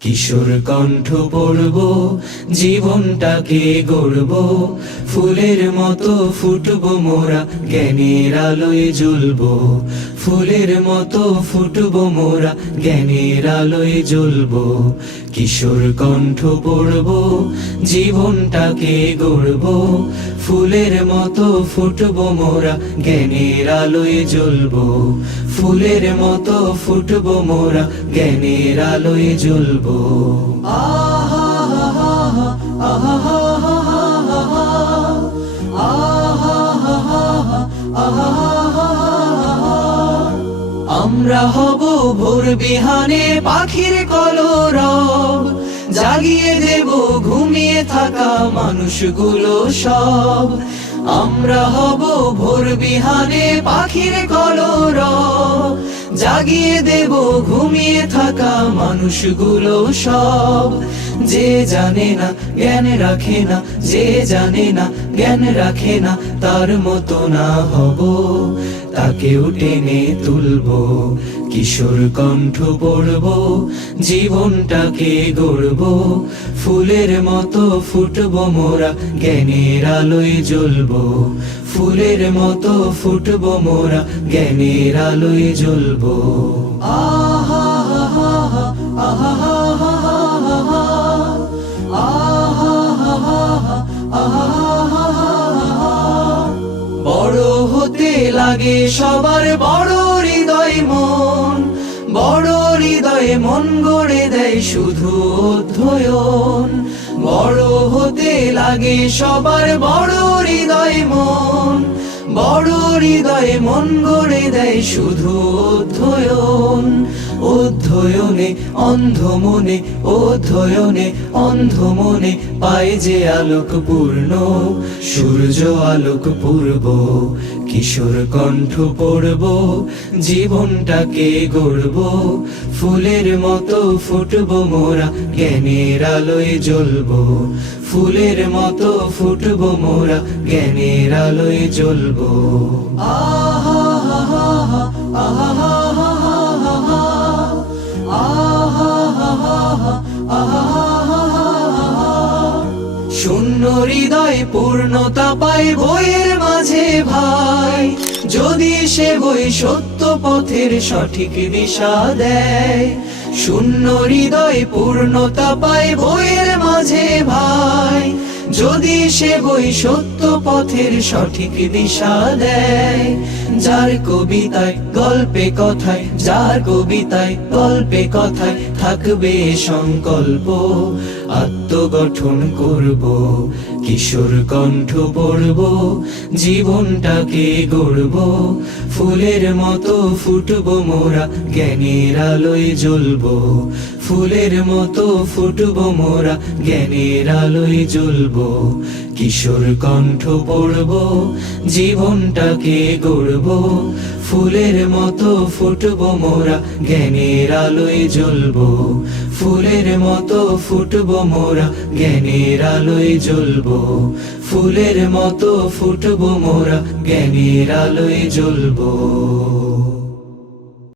কিশোর কণ্ঠ পড়ব, জীবনটাকে গড়ব, ফুলের মতো ফুটব মোরা, জ্ঞানের আলোয় জ্বলব। ফুলের মতো ফুটব মোরা, জ্ঞানের আলোয় জ্বলব। কিশোর কণ্ঠ পড়ব, জীবনটাকে গড়ব, ফুলের মতো ফুটব মোরা, জ্ঞানের আলোয় জ্বলব। ফুলের মতো ফুটব মোরা, জ্ঞানের আলোয় জ্বলব। আমরা হব ভোর বিহানে পাখির কলরব, জাগিয়ে দেব ঘুমিয়ে থাকা মানুষগুলো সব। আমরা হব ভোর বিহানে পাখির কলরব, জাগিয়ে দেব ঘুমিয়ে থাকা মানুষগুলো সব। যে জানে না জ্ঞান রাখে না, যে জানে না জ্ঞান রাখে না, তার মতো না হব, তাকেও টেনে তুলব। কিশোর কণ্ঠ পড়ব, জীবনটাকে গড়ব, ফুলের মতো ফুটব মোরা, জ্ঞানের আলোয় জ্বলব। ফুলের মতো ফুটব মোরা, জ্ঞানের আলোয় জ্বলব। বড় হতে লাগে সবার বড় হৃদয় মন, বড় হৃদয়ে মন গড়ে দেয় শুধু অধ্যয়ন। বড় হতে লাগে সবার বড় হৃদয় মন, বড় হৃদয়ে মন গড়ে দেয় শুধু অধ্যয়ন। অধ্যয়নে অন্ধ মনে, অধ্যয়নে অন্ধ মনে, পায় যে আলোক পূর্ণ, সূর্য আলোক পূর্ব। কিশোর কণ্ঠ পড়ব, জীবনটাকে গড়ব, ফুলের মতো ফুটব মোরা, জ্ঞানের আলোয় জ্বলব। ফুলের মতো ফুটব মোরা, জ্ঞানের আলোয় জ্বলব। শূন্য হৃদয় পূর্ণতা পায় বইয়ের মাঝে ভাই, যদি সে বই সত্য পথের সঠিক দিশা দেয়। শূন্য হৃদয় পূর্ণতা পায় বইয়ের মাঝে ভাই, যদি সে বই সত্য পথের সঠিক দিশা দেয়। যার কবিতায় গল্পে কথায়, যার কবিতায় গল্পে কথায় থাকবে সংকল্প, আত্মগঠন করব। কিশোর কণ্ঠ পড়ব, জীবনটাকে গড়ব, ফুলের মতো ফুটব মোরা, জ্ঞানের আলোয় জ্বলব। ফুলের মতো ফুটব মোরা, জ্ঞানের আলোয় জ্বলব। কিশোর কণ্ঠ পড়ব, জীবনটাকে গড়ব, ফুলের মতো ফুটব মোরা, জ্ঞানের আলোয় জ্বলব। ফুলের মতো ফুটব মোরা, জ্ঞানের আলোয় জ্বলব। ফুলের মতো ফুটব মোরা, জ্ঞানের আলোয় জ্বলব।